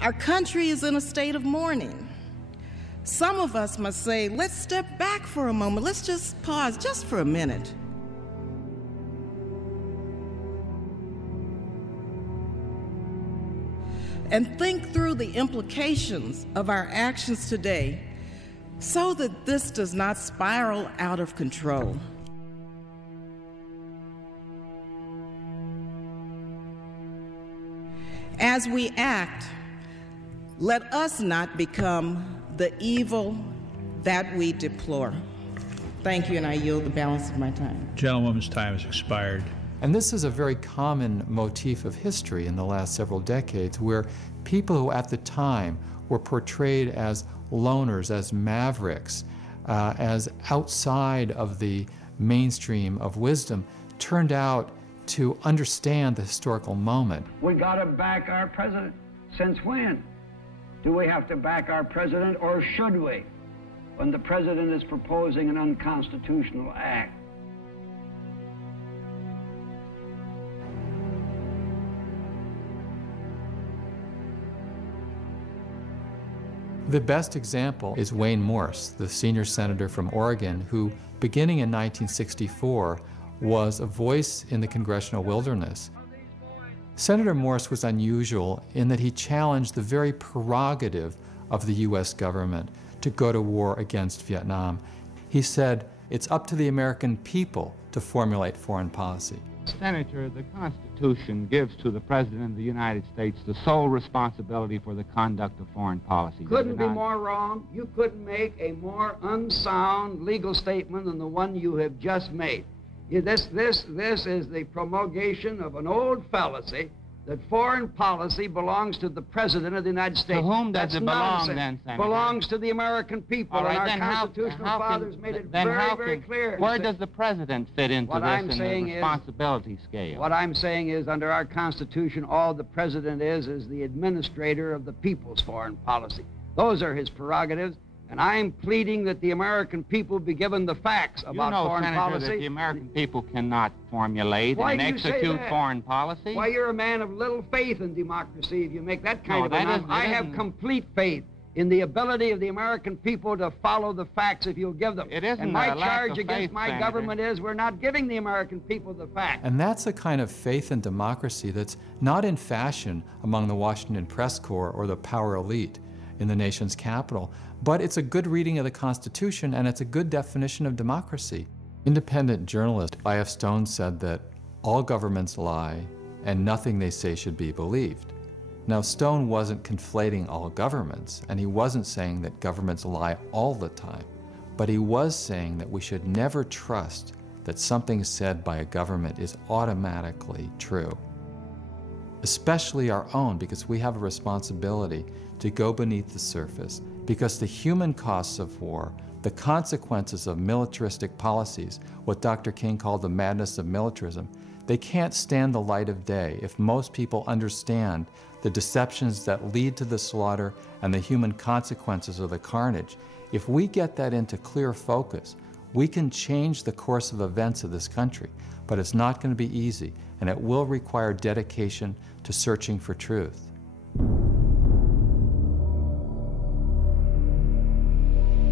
Our country is in a state of mourning. Some of us must say, let's step back for a moment. Let's just pause just for a minute. And think through the implications of our actions today so that this does not spiral out of control. As we act, let us not become the evil that we deplore. Thank you, and I yield the balance of my time. Gentlewoman's time has expired. And this is a very common motif of history in the last several decades, where people who at the time were portrayed as loners, as mavericks, as outside of the mainstream of wisdom, turned out to understand the historical moment. We got to back our president. Since when? Do we have to back our president, or should we, when the president is proposing an unconstitutional act? The best example is Wayne Morse, the senior senator from Oregon, who, beginning in 1964, was a voice in the congressional wilderness. Senator Morse was unusual in that he challenged the very prerogative of the U.S. government to go to war against Vietnam. He said, it's up to the American people to formulate foreign policy. Senator, the Constitution gives to the President of the United States the sole responsibility for the conduct of foreign policy. Couldn't be more wrong. You couldn't make a more unsound legal statement than the one you have just made. This is the promulgation of an old fallacy that foreign policy belongs to the President of the United States. To whom does it belong then, Senator? Belongs to the American people, All right, and our constitutional fathers made it very clear. Where does the President fit into what this I'm in saying the responsibility scale? What I'm saying is, under our Constitution, all the President is the administrator of the people's foreign policy. Those are his prerogatives. And I'm pleading that the American people be given the facts about foreign Senator, policy. That the American people cannot formulate and execute foreign policy. Why, you're a man of little faith in democracy if you make that kind of announcement. I have complete faith in the ability of the American people to follow the facts if you'll give them. It isn't and my a lack charge of against faith, my Senator. government is we're not giving the American people the facts. And that's the kind of faith in democracy that's not in fashion among the Washington press corps or the power elite in the nation's capital, but it's a good reading of the Constitution and it's a good definition of democracy. Independent journalist I.F. Stone said that all governments lie and nothing they say should be believed. Now, Stone wasn't conflating all governments, and he wasn't saying that governments lie all the time, but he was saying that we should never trust that something said by a government is automatically true. Especially our own, because we have a responsibility to go beneath the surface, because the human costs of war, the consequences of militaristic policies, what Dr. King called the madness of militarism, they can't stand the light of day if most people understand the deceptions that lead to the slaughter and the human consequences of the carnage. If we get that into clear focus, we can change the course of events of this country, but it's not going to be easy, and it will require dedication to searching for truth.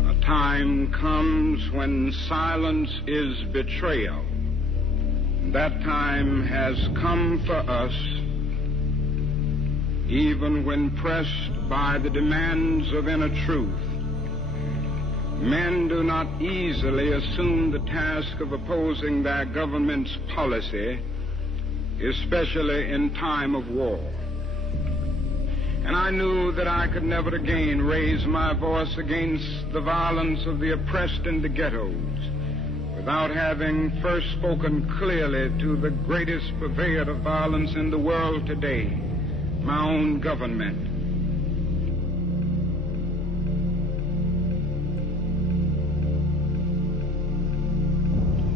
A time comes when silence is betrayal. That time has come for us, even when pressed by the demands of inner truth. Men do not easily assume the task of opposing their government's policy, especially in time of war. And I knew that I could never again raise my voice against the violence of the oppressed in the ghettos without having first spoken clearly to the greatest purveyor of violence in the world today, my own government.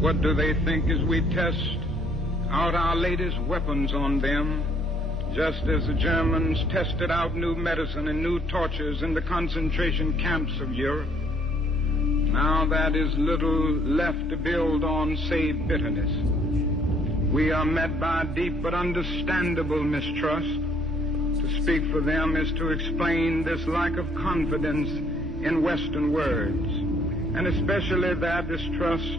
What do they think as we test out our latest weapons on them, just as the Germans tested out new medicine and new tortures in the concentration camps of Europe? Now that is little left to build on save bitterness. We are met by deep but understandable mistrust, to speak for them is to explain this lack of confidence in Western words, and especially their distrust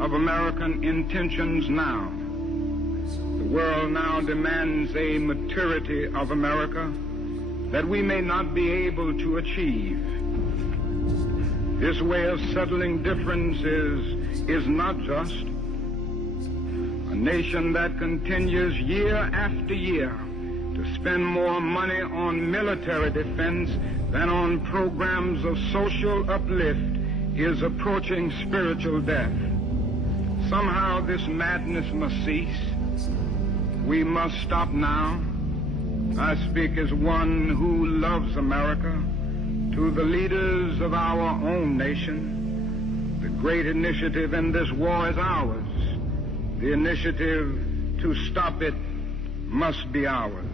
of American intentions now. The world now demands a maturity of America that we may not be able to achieve. This way of settling differences is not just. A nation that continues year after year to spend more money on military defense than on programs of social uplift is approaching spiritual death. Somehow this madness must cease. We must stop now. I speak as one who loves America. To the leaders of our own nation, the great initiative in this war is ours. The initiative to stop it must be ours.